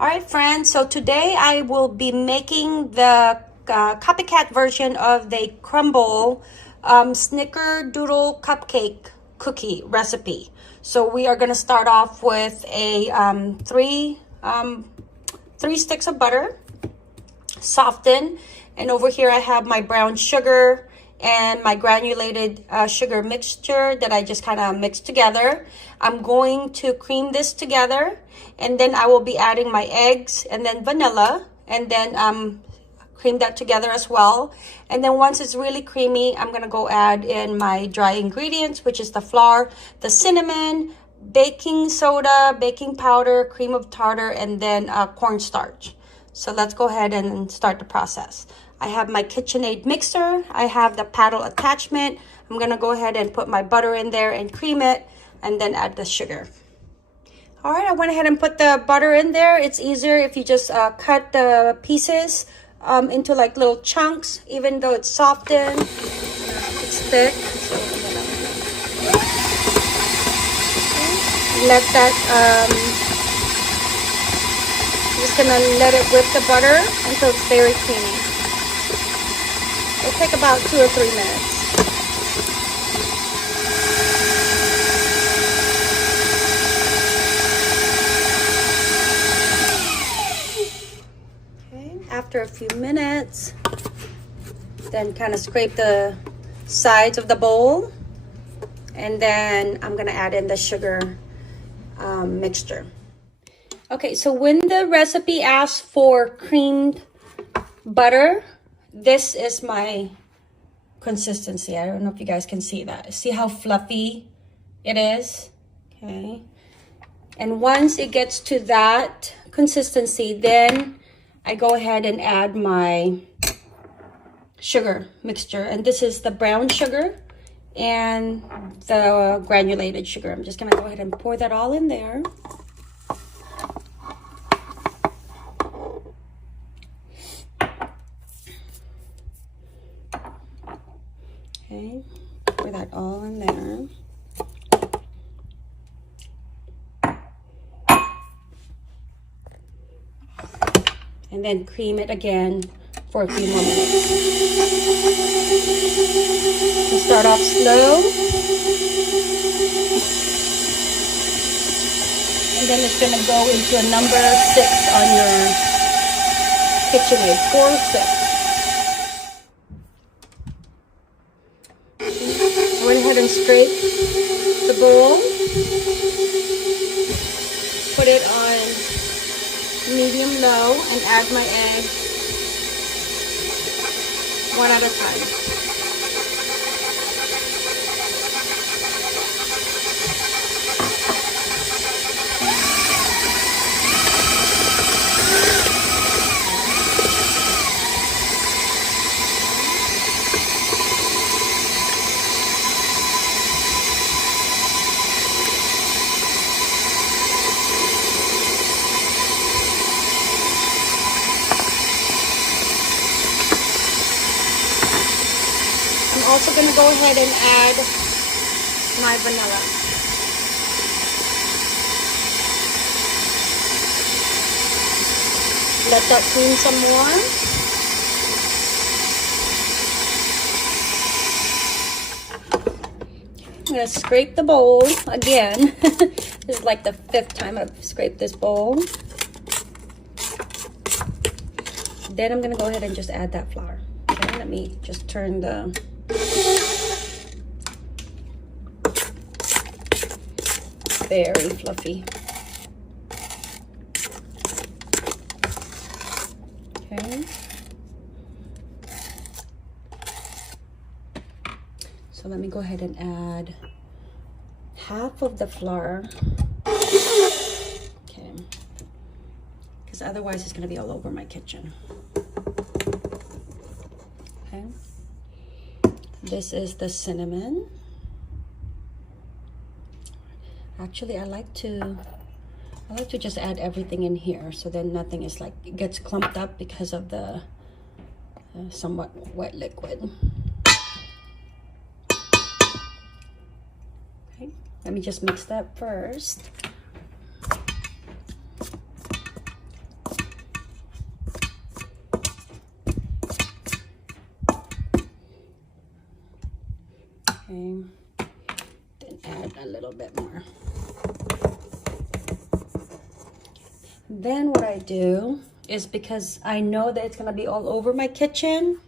All right, friends, so today I will be making the copycat version of the CRUMBL snickerdoodle cupcake cookie recipe. So we are going to start off with a three sticks of butter, soften, and over here I have my brown sugar and my granulated sugar mixture that I just kind of mixed together. I'm going to cream this together, and then I will be adding my eggs and then vanilla, and then cream that together as well. And then once it's really creamy, I'm gonna go add in my dry ingredients, which is the flour, the cinnamon, baking soda, baking powder, cream of tartar, and then cornstarch. So let's go ahead and start the process. I have my KitchenAid mixer. I have the paddle attachment. I'm gonna go ahead and put my butter in there and cream it, and then add the sugar. All right, I went ahead and put the butter in there. It's easier if you just cut the pieces into like little chunks, even though it's softened, it's thick. So let that, just gonna let it whip the butter until it's very creamy. It'll take about 2 or 3 minutes. Okay, after a few minutes, then kind of scrape the sides of the bowl, and then I'm gonna add in the sugar mixture. Okay, so when the recipe asks for creamed butter, this is my consistency. I don't know if you guys can see that. See how fluffy it is? Okay. And once it gets to that consistency, then I go ahead and add my sugar mixture. And this is the brown sugar and the granulated sugar. I'm just gonna go ahead and pour that all in there. Okay, pour that all in there. And then cream it again for a few more minutes. You start off slow. And then it's going to go into a number 6 on your KitchenAid, 4 or 6. Go ahead and scrape the bowl. Put it on medium low and add my egg one at a time. I'm also going to go ahead and add my vanilla. Let that cream some more. I'm going to scrape the bowl again. This is like the 5th time I've scraped this bowl. Then I'm going to go ahead and just add that flour. Okay, let me just turn the very fluffy. Okay. So let me go ahead and add half of the flour. Okay. Because otherwise it's going to be all over my kitchen. Okay. This is the cinnamon. Actually, I like to just add everything in here, so then nothing is like, it gets clumped up because of the somewhat wet liquid. Okay, let me just mix that first. Okay, then add a little bit more. Then what I do is, because I know that it's gonna be all over my kitchen,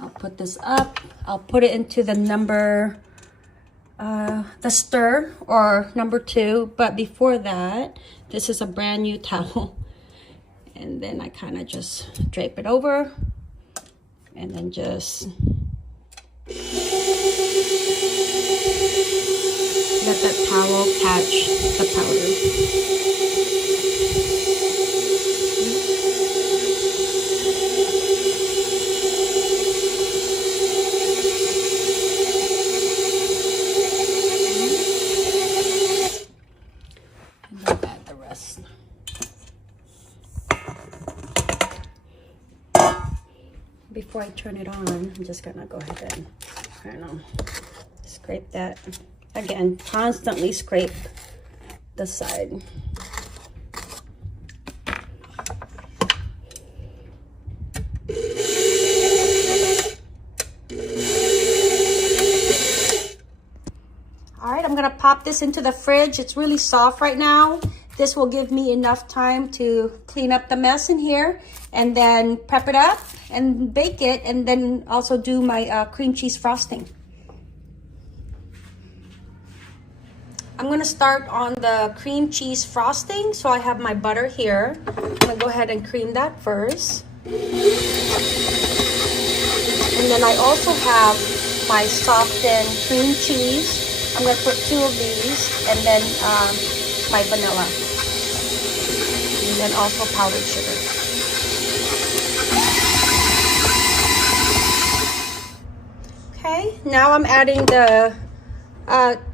I'll put this up. I'll put it into the the stir, or number 2. But before that, this is a brand new towel. And then I kind of just drape it over and then just let that towel catch the powder. Before I turn it on, I'm just gonna go ahead and, I don't know, scrape that. Again, constantly scrape the side. All right, I'm gonna pop this into the fridge. It's really soft right now. This will give me enough time to clean up the mess in here and then prep it up and bake it, and then also do my cream cheese frosting. I'm gonna start on the cream cheese frosting. So I have my butter here. I'm gonna go ahead and cream that first. And then I also have my softened cream cheese. I'm gonna put 2 of these, and then my vanilla. And then also powdered sugar. Okay, now I'm adding the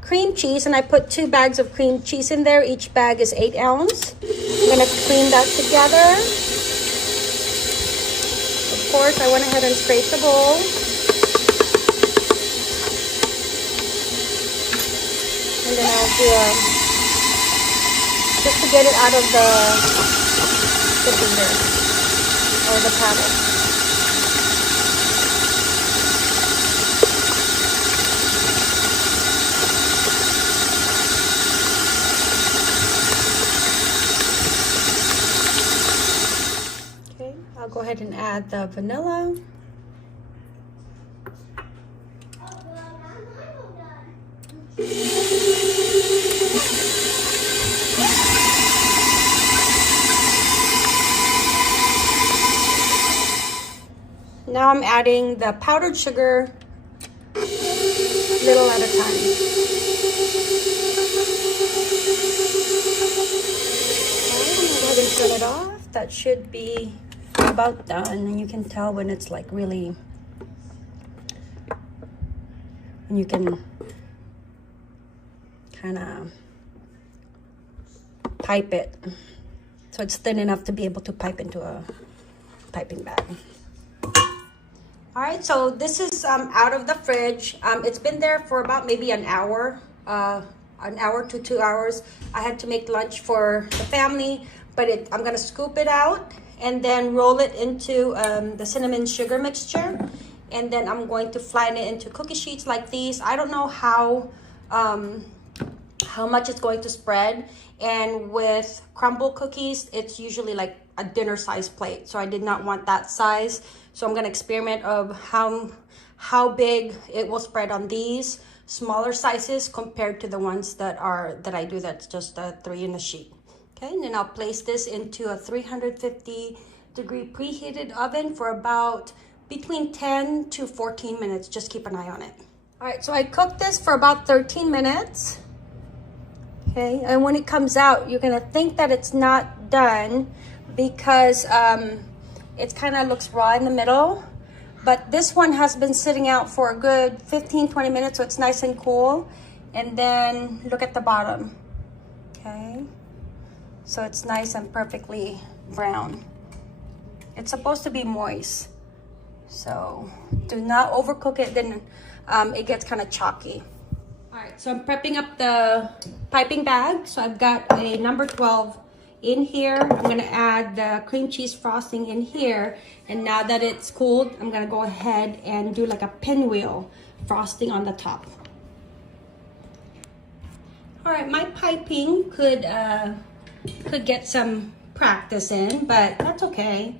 cream cheese, and I put 2 bags of cream cheese in there. Each bag is 8 ounces. I'm gonna cream that together. Of course, I went ahead and scraped the bowl. And then I'll do just to get it out of the beater or the paddle. I'll go ahead and add the vanilla. Now I'm adding the powdered sugar, little at a time. Okay, I'm gonna go ahead and turn it off. That should be about done, and you can tell when it's like really, and you can kind of pipe it so it's thin enough to be able to pipe into a piping bag. All right, so this is out of the fridge. It's been there for about maybe an hour to 2 hours. I had to make lunch for the family, but I'm gonna scoop it out and then roll it into the cinnamon sugar mixture. And then I'm going to flatten it into cookie sheets like these. I don't know how much it's going to spread. And with CRUMBL cookies, it's usually like a dinner size plate. So I did not want that size. So I'm gonna experiment of how big it will spread on these smaller sizes compared to the ones that I do that's just 3 in a sheet. Okay, and then I'll place this into a 350-degree preheated oven for about between 10 to 14 minutes. Just keep an eye on it. All right, so I cooked this for about 13 minutes. Okay, and when it comes out, you're gonna think that it's not done because it kind of looks raw in the middle. But this one has been sitting out for a good 15-20 minutes, so it's nice and cool. And then look at the bottom, okay? So it's nice and perfectly brown. It's supposed to be moist. So do not overcook it, then it gets kind of chalky. All right, so I'm prepping up the piping bag. So I've got a number 12 in here. I'm gonna add the cream cheese frosting in here. And now that it's cooled, I'm gonna go ahead and do like a pinwheel frosting on the top. All right, my piping could get some practice in, but that's okay.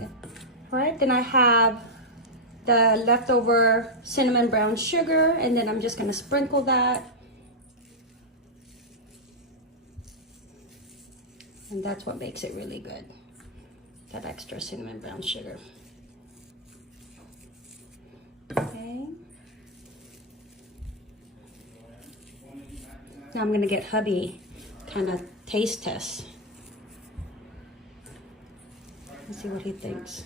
All right, then I have the leftover cinnamon brown sugar, and then I'm just gonna sprinkle that. And that's what makes it really good, that extra cinnamon brown sugar. Okay. Now I'm gonna get hubby kind of taste test. Let's see what he thinks.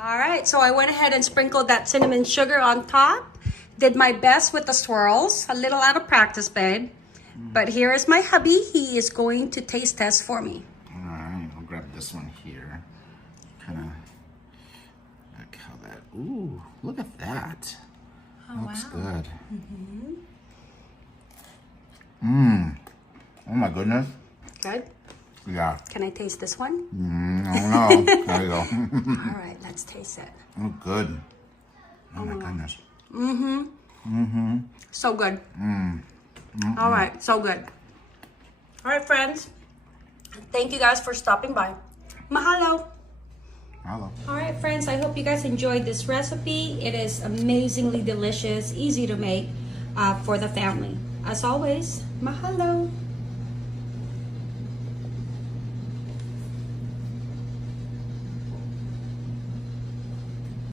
All right, so I went ahead and sprinkled that cinnamon sugar on top. Did my best with the swirls, a little out of practice, babe. But here is my hubby. He is going to taste test for me. All right, I'll grab this one here. Kind of like how that, ooh, look at that. Oh, looks wow. good. Oh my goodness. Good. Yeah. Can I taste this one? Oh no. There you go. All right, let's taste it. Oh, good. Oh my goodness. So good. All right, so good. All right, friends. Thank you guys for stopping by. Mahalo. Hello. All right, friends, I hope you guys enjoyed this recipe. It is amazingly delicious, easy to make for the family. As always, mahalo.